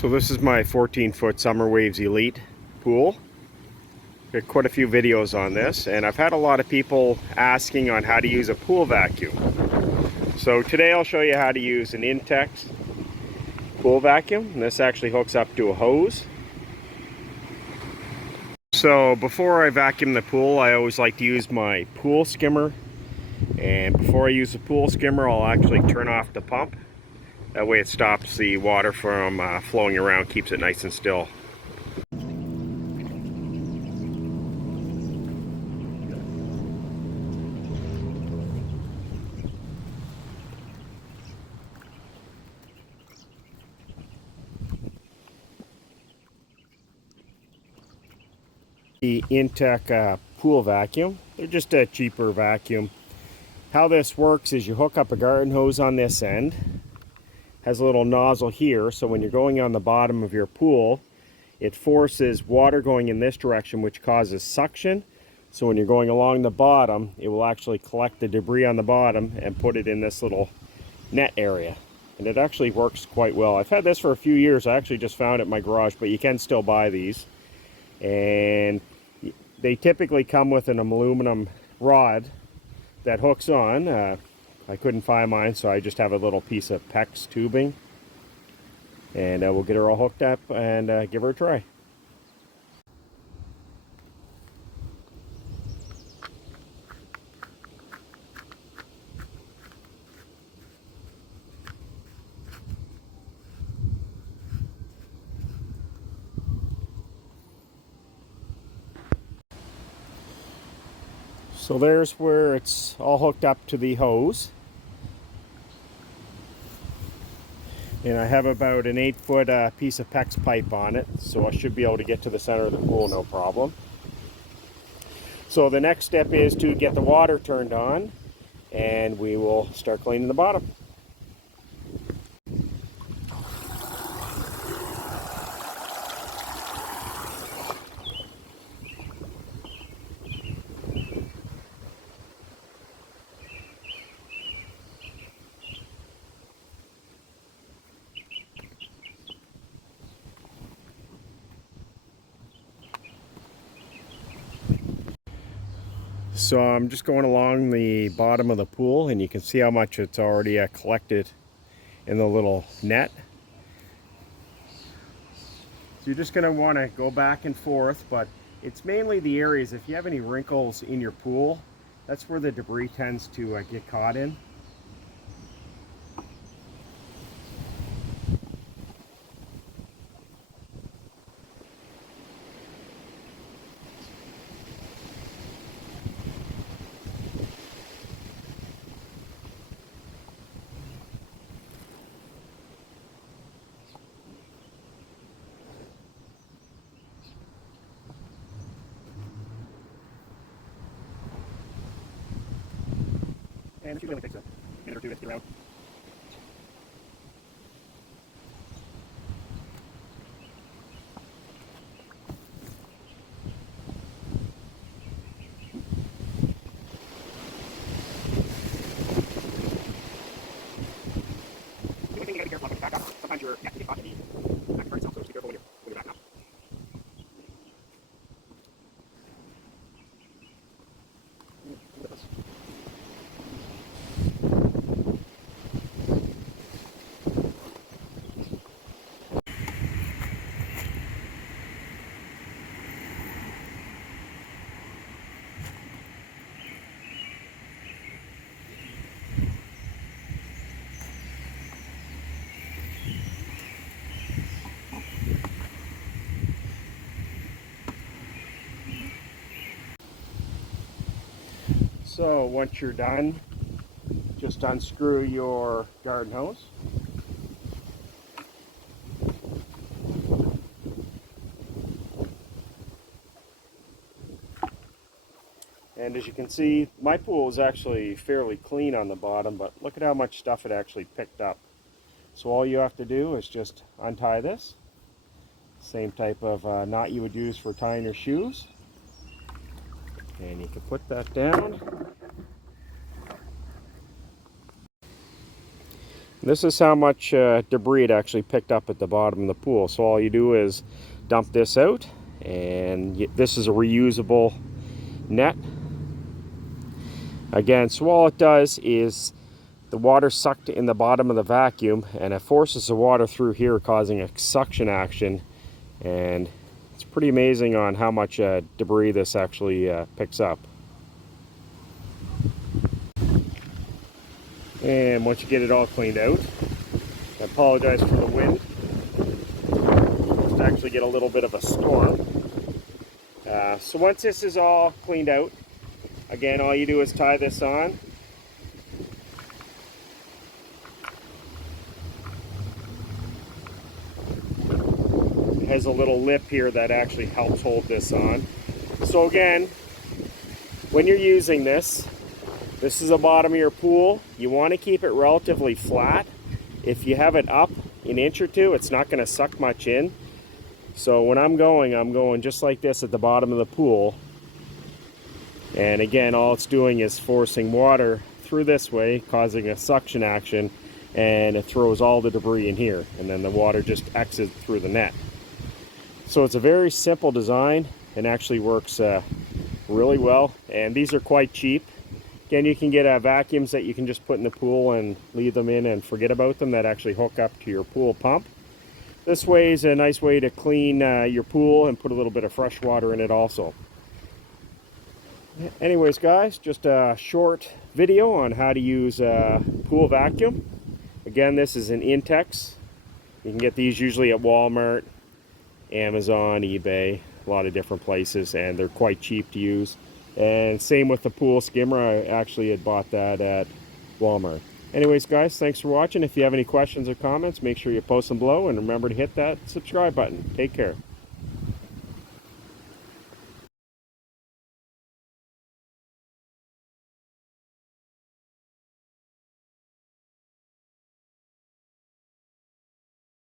So this is my 14-foot Summer Waves Elite pool. Got quite a few videos on this, and I've had a lot of people asking on how to use a pool vacuum. So today I'll show you how to use an Intex pool vacuum, and this actually hooks up to a hose. So before I vacuum the pool, I always like to use my pool skimmer, and before I use the pool skimmer, I'll actually turn off the pump. That way it stops the water from flowing around, keeps it nice and still. The Intex pool vacuum, they're just a cheaper vacuum. How this works is you hook up a garden hose on this end, has a little nozzle here, so when you're going on the bottom of your pool, it forces water going in this direction, which causes suction. So when you're going along the bottom, it will actually collect the debris on the bottom and put it in this little net area. And it actually works quite well. I've had this for a few years. I actually just found it in my garage, but you can still buy these. And they typically come with an aluminum rod that hooks on. I couldn't find mine, so I just have a little piece of PEX tubing. And we'll get her all hooked up and give her a try. So there's where it's all hooked up to the hose. And I have about an 8-foot piece of PEX pipe on it, so I should be able to get to the center of the pool no problem. So the next step is to get the water turned on, and we will start cleaning the bottom. So I'm just going along the bottom of the pool, and you can see how much it's already collected in the little net. So you're just going to want to go back and forth, but it's mainly the areas, if you have any wrinkles in your pool, that's where the debris tends to get caught in. And it usually only takes a minute or two to get around. The only thing you gotta be careful of when you back up, sometimes your net can get caught in the back part itself, so just be careful when you're backing up. So once you're done, just unscrew your garden hose. And as you can see, my pool is actually fairly clean on the bottom, but look at how much stuff it actually picked up. So all you have to do is just untie this. Same type of knot you would use for tying your shoes. And you can put that down. This is how much debris it actually picked up at the bottom of the pool. So all you do is dump this out, and this is a reusable net. Again, so all it does is the water sucked in the bottom of the vacuum, and it forces the water through here, causing a suction action. And it's pretty amazing on how much debris this actually picks up. And once you get it all cleaned out, I apologize for the wind. Just actually get a little bit of a storm. So once this is all cleaned out, again, all you do is tie this on. It has a little lip here that actually helps hold this on. So again, when you're using this, this is the bottom of your pool. You want to keep it relatively flat. If you have it up an inch or two, it's not going to suck much in. So when I'm going just like this at the bottom of the pool. And again, all it's doing is forcing water through this way, causing a suction action, and it throws all the debris in here, and then the water just exits through the net. So it's a very simple design and actually works really well. And these are quite cheap. Again, you can get vacuums that you can just put in the pool and leave them in and forget about them, that actually hook up to your pool pump. This way is a nice way to clean your pool and put a little bit of fresh water in it also. Anyways, guys, just a short video on how to use a pool vacuum. Again, this is an Intex. You can get these usually at Walmart, Amazon, eBay, a lot of different places, and they're quite cheap to use. And same with the pool skimmer. I actually had bought that at Walmart. Anyways, guys, thanks for watching. If you have any questions or comments, make sure you post them below, and remember to hit that subscribe button. Take care.